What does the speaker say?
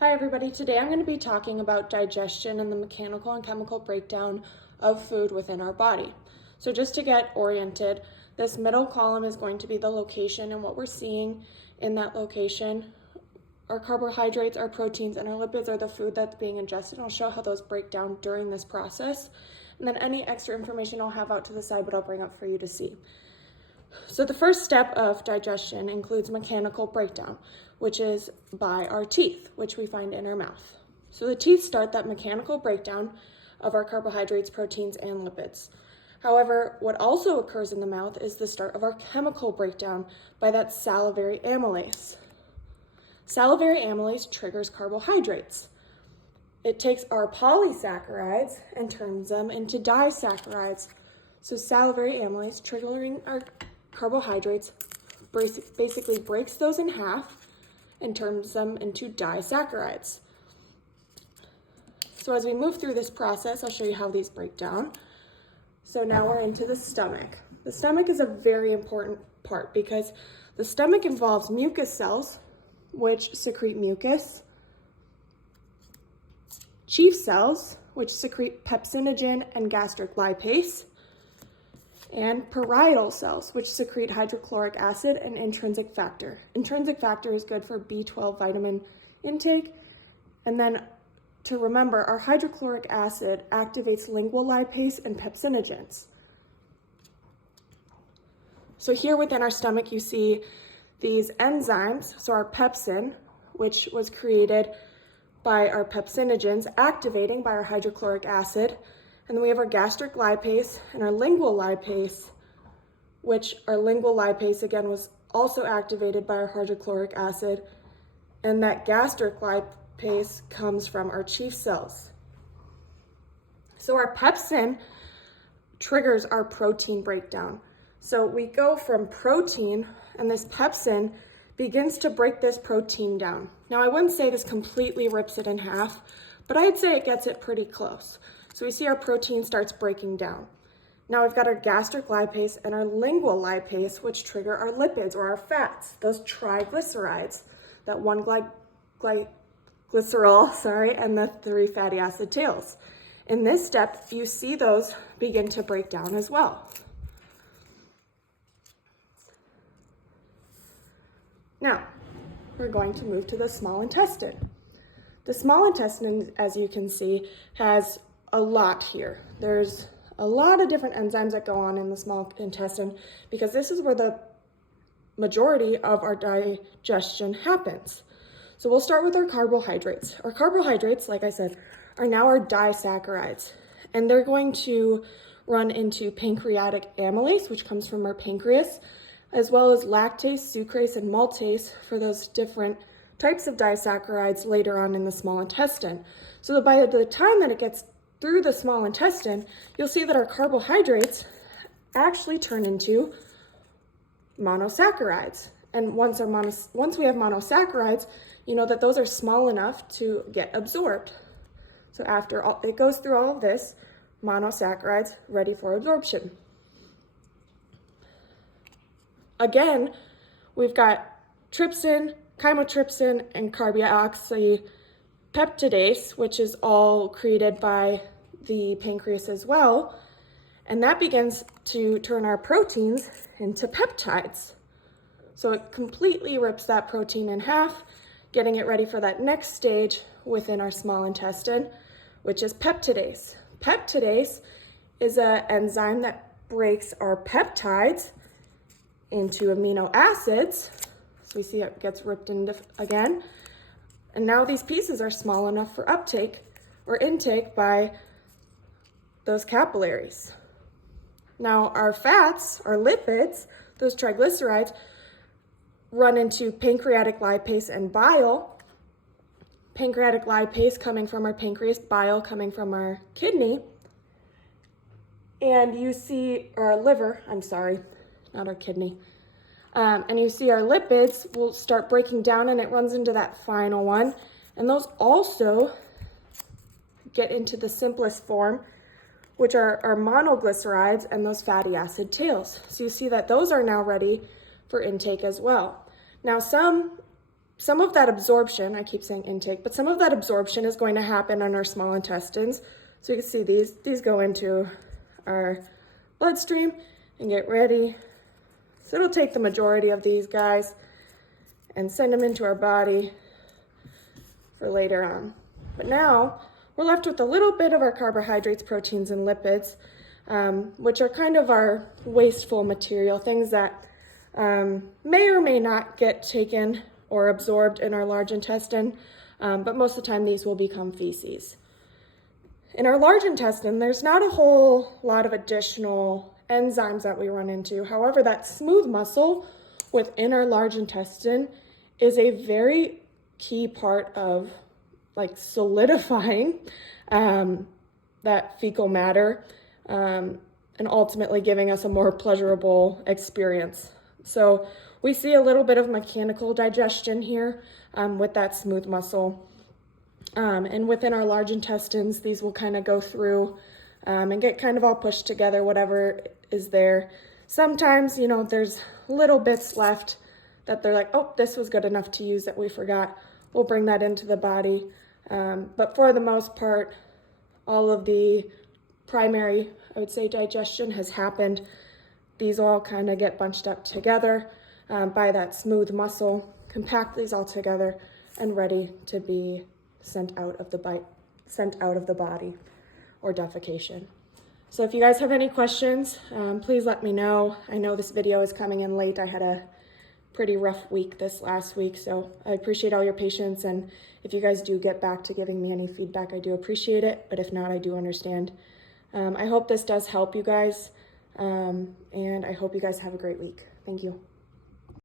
Hi everybody, today I'm going to be talking about digestion and the mechanical and chemical breakdown of food within our body. So just to get oriented, this middle column is going to be the location and what we're seeing in that location. Our carbohydrates, our proteins, and our lipids are the food that's being ingested. I'll show how those break down during this process. And then any extra information I'll have out to the side, but I'll bring up for you to see. So the first step of digestion includes mechanical breakdown, which is by our teeth, which we find in our mouth. So the teeth start that mechanical breakdown of our carbohydrates, proteins, and lipids. However, what also occurs in the mouth is the start of our chemical breakdown by that salivary amylase. Salivary amylase triggers carbohydrates. It takes our polysaccharides and turns them into disaccharides. So salivary amylase triggering our carbohydrates basically breaks those in half and turns them into disaccharides. So as we move through this process, I'll show you how these break down. So now we're into the stomach. The stomach is a very important part because the stomach involves mucus cells, which secrete mucus, chief cells, which secrete pepsinogen and gastric lipase, and parietal cells, which secrete hydrochloric acid and intrinsic factor. Intrinsic factor is good for B12 vitamin intake. And then to remember, our hydrochloric acid activates lingual lipase and pepsinogens. So here within our stomach, you see these enzymes. So our pepsin, which was created by our pepsinogens, activating by our hydrochloric acid. And then we have our gastric lipase and our lingual lipase, which our lingual lipase, again, was also activated by our hydrochloric acid. And that gastric lipase comes from our chief cells. So our pepsin triggers our protein breakdown. So we go from protein, and this pepsin begins to break this protein down. Now, I wouldn't say this completely rips it in half, but I'd say it gets it pretty close. So we see our protein starts breaking down. Now we've got our gastric lipase and our lingual lipase, which trigger our lipids or our fats, those triglycerides, that one glycerol, and the 3 fatty acid tails. In this step, you see those begin to break down as well. Now, we're going to move to the small intestine. The small intestine, as you can see, has a lot here. There's a lot of different enzymes that go on in the small intestine because this is where the majority of our digestion happens. So we'll start with our carbohydrates. Our carbohydrates, like I said, are now our disaccharides, and they're going to run into pancreatic amylase, which comes from our pancreas, as well as lactase, sucrase, and maltase for those different types of disaccharides later on in the small intestine. So that by the time that it gets through the small intestine, you'll see that our carbohydrates actually turn into monosaccharides. And once we have monosaccharides, you know that those are small enough to get absorbed. So after it goes through all of this, monosaccharides ready for absorption. Again, we've got trypsin, chymotrypsin, and carboxypeptidase, which is all created by the pancreas as well. And that begins to turn our proteins into peptides. So it completely rips that protein in half, getting it ready for that next stage within our small intestine, which is peptidase. Peptidase is an enzyme that breaks our peptides into amino acids. So we see it gets ripped into again. And now these pieces are small enough for uptake or intake by those capillaries. Now our fats, our lipids, those triglycerides, run into pancreatic lipase and bile. Pancreatic lipase coming from our pancreas, bile coming from our kidney. And you see our liver, not our kidney. And you see our lipids will start breaking down, and it runs into that final one. And those also get into the simplest form, which are our monoglycerides and those fatty acid tails. So you see that those are now ready for intake as well. Now some some of that absorption, I keep saying intake, but some of that absorption is going to happen in our small intestines. So you can see these go into our bloodstream and get ready. So it'll take the majority of these guys and send them into our body for later on. But now we're left with a little bit of our carbohydrates, proteins, and lipids, which are kind of our wasteful material, things that may or may not get taken or absorbed in our large intestine, but most of the time these will become feces. In our large intestine, there's not a whole lot of additional enzymes that we run into. However, that smooth muscle within our large intestine is a very key part of like solidifying that fecal matter and ultimately giving us a more pleasurable experience. So we see a little bit of mechanical digestion here with that smooth muscle. And within our large intestines, these will kind of go through and get kind of all pushed together, whatever is there. Sometimes, you know, there's little bits left that they're like, oh, this was good enough to use that we forgot. We'll bring that into the body. But for the most part, all of the primary, I would say, digestion has happened. These all kind of get bunched up together by that smooth muscle, compact these all together, and ready to be sent out of the body or defecation. So if you guys have any questions, please let me know. I know this video is coming in late. I had a pretty rough week this last week, so I appreciate all your patience, and if you guys do get back to giving me any feedback, I do appreciate it, but if not, I do understand. I hope this does help you guys, and I hope you guys have a great week. Thank you.